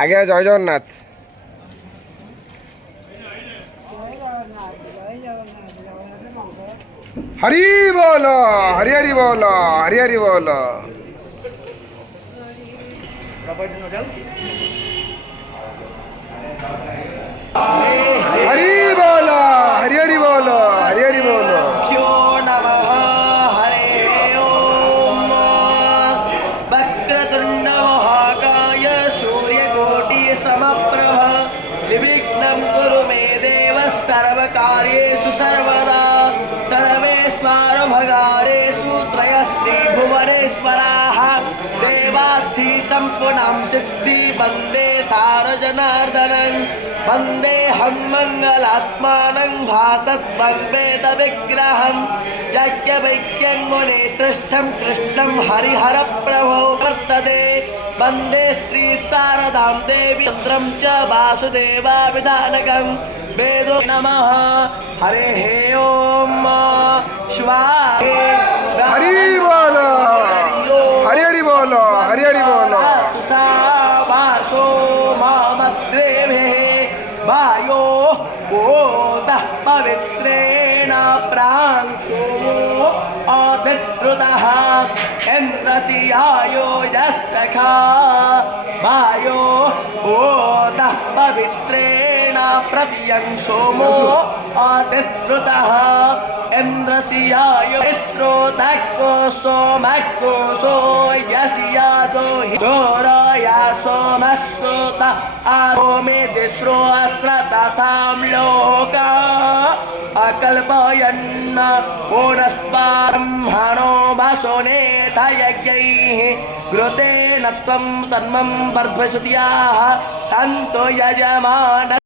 आगे जय जगन्नाथ। हरि बोल हरि हरि बोल हरि हरि बोल। हरि बोल हरि हरि बोल हरि हरि बोल। भ्यो नमः हरे ओम। वक्रतुंड महाकाय सूर्यकोटि समप्रभ निर्विघ्नं कुरु मे देव सर्वकार्येषु सर्वदा। सर्वेश्वर भगारेषु त्रयस्ति भुवनेश्वराः देवार्थी सम्पूर्णां सिद्धि वन्दे सारजनार्दनं। वन्देऽहं मङ्गलात्मानं भासद्भवेदविग्रहं यज्ञवैज्ञं मुनिश्रेष्ठं कृष्णं हरिहरप्रभो वर्तते। वन्दे श्रीशारदां देवी चन्द्रं च वासुदेवाविधानकं वेदो नमः हरे ओम शिवाय। हरि बोल हरि हरि बोल हरि हरि बोल। सुसावासो मामद्रेभे वायो बोधः पवित्रेण प्रांशो आदित्रुतः इन्द्रस्यायो यस्सखा वायो बोधः पवित्रेण प्रत्यं सोमो आदित्रुतः इन्द्रस्यायो स्रोतको सोमकोशो यस्यादो हिरोया सोमस्रोत आमे दिस्रो अस्रतां लोका अकल्पयन्न पुनस्ब्रह्मणो वसोने यज्ञैः घृतेन त्वं तन्मं वर्धस्वत्याः सन्तो यजमान।